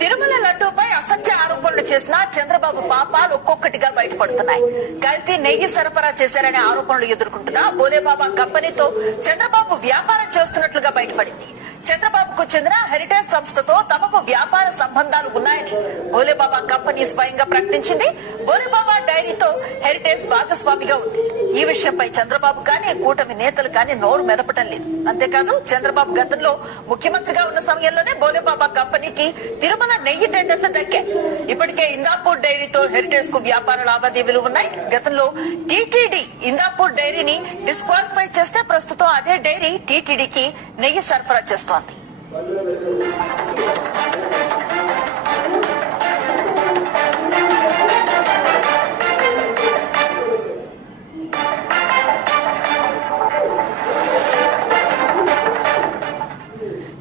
తిరుమల లడ్డూపై అసత్య ఆరోపణలు చేసిన చంద్రబాబు పాపాలు ఒక్కొక్కటిగా బయటపడుతున్నాయి. కల్తీ నెయ్యి సరఫరా చేశారనే ఆరోపణలు ఎదుర్కొంటున్న బోలేబాబా కంపెనీతో చంద్రబాబు వ్యాపారం చేస్తున్నట్లుగా బయటపడింది. చంద్రబాబుకు చెందిన హెరిటేజ్ సంస్థతో తమకు వ్యాపార సంబంధాలు ఉన్నాయని బోలేబాబా కంపెనీ స్వయంగా ప్రకటించింది. బోలేబాబా డైరీతో హెరిటేజ్ భాగస్వామిగా ఉంది. ఈ విషయంపై చంద్రబాబు కానీ కూటమి నేతలు కానీ నోరు మెదపటం లేదు. అంతేకాదు చంద్రబాబు గతంలో ముఖ్యమంత్రిగా ఉన్న సమయంలోనే బోలేబాబా కంపెనీకి తిరుమల నెయ్యి టెండర్లు దక్కాయి. ఇప్పటికే ఇందాపూర్ డైరీతో హెరిటేజ్ కు వ్యాపార లావాదేవీలు ఉన్నాయి. గతంలో టీటీడీ ఇందాపూర్ డైరీని డిస్క్వాలిఫై చేస్తే ప్రస్తుతం అదే డైరీ టీటీడీకి నెయ్యి సరఫరా చేస్తోంది.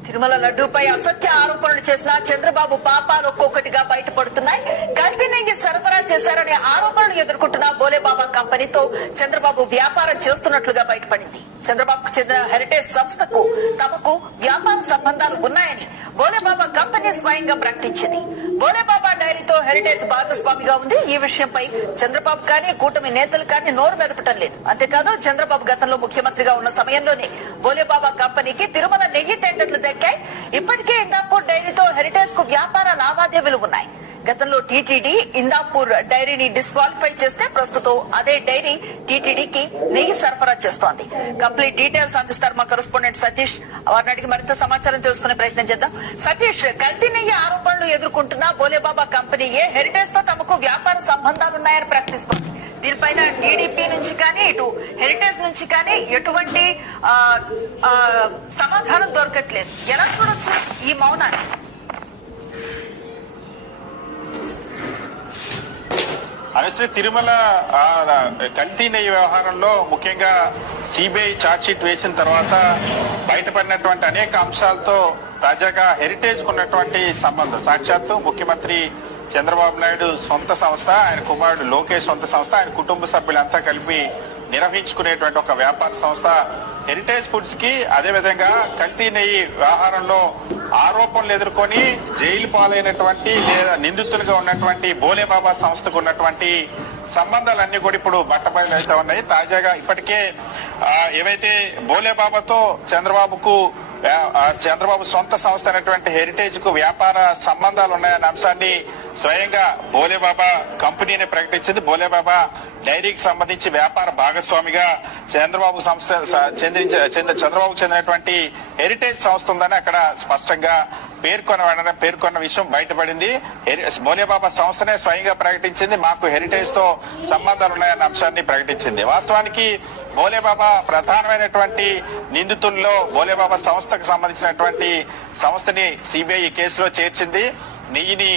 తిరుమల లడ్డూపై అసత్య ఆరోపణలు చేసిన చంద్రబాబు పాపాలు ఒక్కొక్కటిగా బయటపడుతున్నాయి. కల్తీ నెయ్యి సరఫరా చేశారనే ఆరోపణలు ఎదుర్కొంటున్న బోలేబాబా కంపెనీతో చంద్రబాబు వ్యాపారం చేస్తున్నట్లుగా బయటపడింది. చంద్రబాబుకు చెందిన హెరిటేజ్ సంస్థకు తమకు వ్యాపార సంబంధాలు ఉన్నాయని బోలేబాబా కంపెనీ స్వయంగా ప్రకటించింది. బోలేబాబా డైరీతో హెరిటేజ్ భాగస్వామిగా ఉంది. ఈ విషయంపై చంద్రబాబు కానీ కూటమి నేతలు కానీ నోరు మెదపటం లేదు. అంతేకాదు చంద్రబాబు గతంలో ముఖ్యమంత్రిగా ఉన్న సమయంలోనే బోలేబాబా కంపెనీకి తిరుమల నెయ్యి టెండర్లు దక్కాయి. ఇప్పటికే ఇందాపూర్ డైరీతో హెరిటేజ్ కు వ్యాపార లావాదేవీలు ఉన్నాయి. గతంలో టీటీడీ ఇందాపూర్ డైరీని డిస్క్వాలిఫై చేస్తే ప్రస్తుతం అదే డైరీ టీటీడీకి నెయ్యి సరఫరా చేస్తోంది. కంప్లీట్ డీటెయిల్స్ అందిస్తారు మా కరెస్పాండెంట్ సతీష్. వారిని అడిగి మరింత సమాచారం తెలుసుకునే ప్రయత్నం చేద్దాం. సతీష్, కల్తీ నెయ్యి ఆరోపణలు ఎదుర్కొంటున్న బోలేబాబా కంపెనీ హెరిటేజ్ తో తమకు వ్యాపార సంబంధాలున్నాయని ప్రకటిస్తోంది. దీనిపైన టీడీపీ నుంచి కానీ ఇటు హెరిటేజ్ నుంచి కానీ ఎటువంటి సమాధానం దొరకట్లేదు. ఎలా చూడొచ్చు ఈ మౌనాన్ని? అనుశ్రీ, తిరుమల కల్తీ నెయ్యి వ్యవహారంలో ముఖ్యంగా సిబిఐ ఛార్జ్ షీట్ వేసిన తర్వాత బయటపడినటువంటి అనేక అంశాలతో తాజాగా హెరిటేజ్ కు ఉన్నటువంటి సంబంధం, సాక్షాత్తు ముఖ్యమంత్రి చంద్రబాబు నాయుడు సొంత సంస్థ, ఆయన కుమారుడు లోకేష్ సొంత సంస్థ, ఆయన కుటుంబ సభ్యులంతా కలిపి నిర్వహించుకునేటువంటి ఒక వ్యాపార సంస్థ హెరిటేజ్ ఫుడ్స్ కి, అదేవిధంగా కల్తీ నెయ్యి వ్యవహారంలో ఆరోపణలు ఎదుర్కొని జైలు పాలైనటువంటి లేదా నిందితులుగా ఉన్నటువంటి బోలేబాబా సంస్థకు ఉన్నటువంటి సంబంధాలన్నీ కూడా ఇప్పుడు బట్టబయలు అయితే ఉన్నాయి. తాజాగా ఇప్పటికే ఏవైతే బోలేబాబాతో చంద్రబాబు సొంత సంస్థ అయినటువంటి హెరిటేజ్ కు వ్యాపార సంబంధాలు ఉన్నాయన్న అంశాన్ని స్వయంగా బోలేబాబా కంపెనీని ప్రకటించింది. బోలేబాబా డైరీకి సంబంధించి వ్యాపార భాగస్వామిగా చంద్రబాబు చెందినటువంటి హెరిటేజ్ సంస్థ ఉందని అక్కడ స్పష్టంగా పేర్కొన్న విషయం బయటపడింది. బోలేబాబా సంస్థనే స్వయంగా ప్రకటించింది, మాకు హెరిటేజ్ తో సంబంధాలు ఉన్నాయన్న అంశాన్ని ప్రకటించింది. వాస్తవానికి బోలేబాబా ప్రధానమైనటువంటి నిందితుల్లో బోలేబాబా సంస్థకు సంబంధించినటువంటి సంస్థని సిబిఐ ఈ కేసులో చేర్చింది. నెయ్యిని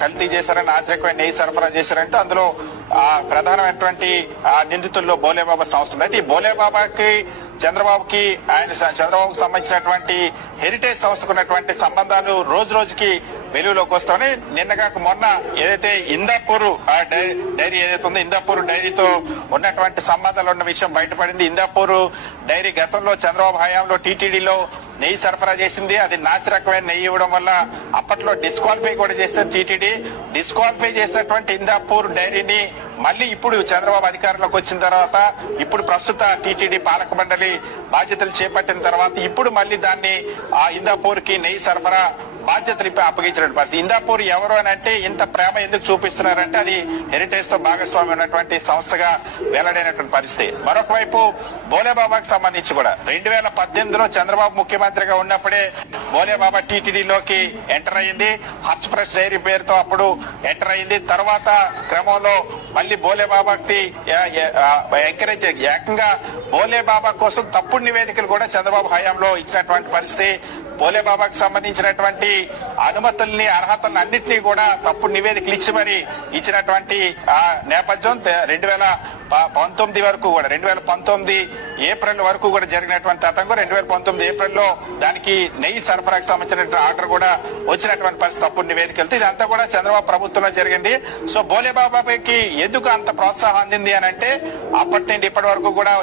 కల్తీ చేశారని, నాసిరకమైన నెయ్యి సరఫరా చేశారంటే అందులో ప్రధానమైనటువంటి నిందితుల్లో బోలేబాబా సంస్థ ఉంది. అయితే ఈ బోలేబాబాకి చంద్రబాబుకి చంద్రబాబుకు సంబంధించినటువంటి హెరిటేజ్ సంస్థకు ఉన్నటువంటి సంబంధాలు రోజు రోజుకి వెలుగులోకి వస్తామని నిన్నగాక మొన్న ఏదైతే ఇందాపూర్ డైరీ ఏదైతే ఉందో ఇందాపూర్ డైరీతో ఉన్నటువంటి సంబంధాలు ఉన్న విషయం బయటపడింది. ఇందాపూర్ డైరీ గతంలో చంద్రబాబు హయాంలో టీటీడీలో నెయ్యి సరఫరా చేసింది. అది నాసి రకమైన నెయ్యి ఇవ్వడం వల్ల అప్పట్లో డిస్క్వాలిఫై కూడా చేసింది టీటీడీ. డిస్క్వాలిఫై చేసినటువంటి ఇందాపూర్ డైరీని మళ్ళీ ఇప్పుడు చంద్రబాబు అధికారంలోకి వచ్చిన తర్వాత, ఇప్పుడు ప్రస్తుత టీటీడీ పాలక మండలి బాధ్యతలు చేపట్టిన తర్వాత ఇప్పుడు మళ్ళీ దాన్ని ఆ ఇందాపూర్ కి నెయ్యి సరఫరా బాధ్యతలు అప్పగించినటువంటి పరిస్థితి. ఇందాపూర్ ఎవరు అని అంటే ఇంత ప్రేమ ఎందుకు చూపిస్తున్నారంటే అది హెరిటేజ్ తో భాగస్వామి ఉన్నటువంటి సంస్థగా వెల్లడైనటువంటి పరిస్థితి. మరొక వైపు బోలేబాబాకి సంబంధించి కూడా 2018లో చంద్రబాబు ముఖ్యమంత్రిగా ఉన్నప్పుడే బోలేబాబా టీటీడీలోకి ఎంటర్ అయింది. హర్ష్ ఫ్రెష్ డైరీ పేరుతో అప్పుడు ఎంటర్ అయింది. తర్వాత క్రమంలో మళ్ళీ బోలేబాబాకి ఎంకరేజ్ ఏకంగా బోలేబాబా కోసం తప్పుడు నివేదికలు కూడా చంద్రబాబు హయాంలో ఇచ్చినటువంటి పరిస్థితి. బోలేబాబాకి సంబంధించినటువంటి అనుమతుల్ని, అర్హతలను అన్నింటినీ కూడా తప్పుడు నివేదికలు ఇచ్చి మరి ఇచ్చినటువంటి నేపథ్యం. 19 వరకు కూడా 2019 ఏప్రిల్ వరకు కూడా జరిగినటువంటి తతంగం 2019 ఏప్రిల్లో దానికి నెయ్యి సరఫరాకు సంబంధించిన ఆర్డర్ కూడా వచ్చినటువంటి పరిస్థితి అప్పుడు నివేదిక వెళ్తే ఇదంతా కూడా చంద్రబాబు ప్రభుత్వంలో జరిగింది. సో బోలేబాబాకి ఎందుకు అంత ప్రోత్సాహం అందింది అని అంటే అప్పటి నుండి ఇప్పటి వరకు కూడా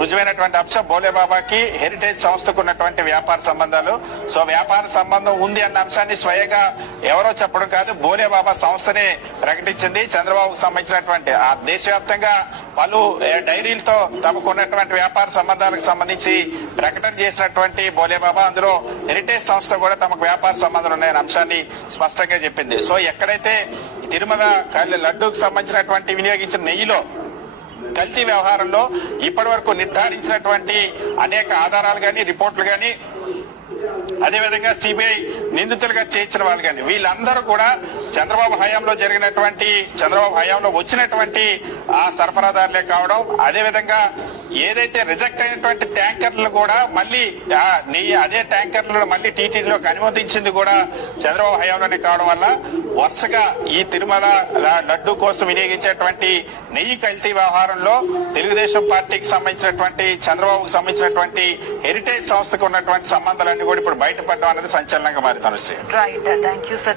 రుజువైనటువంటి అంశం బోలేబాబాకి హెరిటేజ్ సంస్థకు ఉన్నటువంటి వ్యాపార సంబంధాలు. సో వ్యాపార సంబంధం ఉంది అన్న అంశాన్ని స్వయంగా ఎవరో చెప్పడం కాదు, బోలేబాబా సంస్థనే ప్రకటించింది. చంద్రబాబుకు సంబంధించినటువంటి ఆ దేశవ్యాప్తంగా పలు డైరీలతో తమకు ఉన్నటువంటి వ్యాపార సంబంధాలకు సంబంధించి ప్రకటన చేసినటువంటి బోలేబాబా అందులో హెరిటేజ్ సంస్థ కూడా తమకు వ్యాపార సంబంధాలు ఉన్నాయనే అంశాన్ని స్పష్టంగా చెప్పింది. సో ఎక్కడైతే తిరుమల లడ్డూకు సంబంధించినటువంటి వినియోగించిన నెయ్యిలో కల్తీ వ్యవహారంలో ఇప్పటి వరకు నిర్ధారించినటువంటి అనేక ఆధారాలు గాని రిపోర్టులు గాని అదేవిధంగా సిబిఐ నిందితులుగా చేర్చిన వాళ్ళు కానీ వీళ్ళందరూ కూడా చంద్రబాబు హయాంలో వచ్చినటువంటి ఆ సరఫరాదారులే కావడం, అదేవిధంగా ఏదైతే రిజెక్ట్ అయినటువంటి ట్యాంకర్లు కూడా మళ్ళీ అదే ట్యాంకర్లను మళ్ళీ టీటీడీలోకి అనుమతించింది కూడా చంద్రబాబు హయాంలోనే కావడం వల్ల వరుసగా ఈ తిరుమల లడ్డు కోసం వినియోగించేటువంటి నెయ్యి కల్తీ వ్యవహారంలో తెలుగుదేశం పార్టీకి సంబంధించినటువంటి చంద్రబాబుకు సంబంధించినటువంటి హెరిటేజ్ సంస్థకు ఉన్నటువంటి సంబంధాలన్నీ కూడా ఇప్పుడు బయటపడడం అనేది సంచలనంగా మారుతాను. Right, thank you Satish.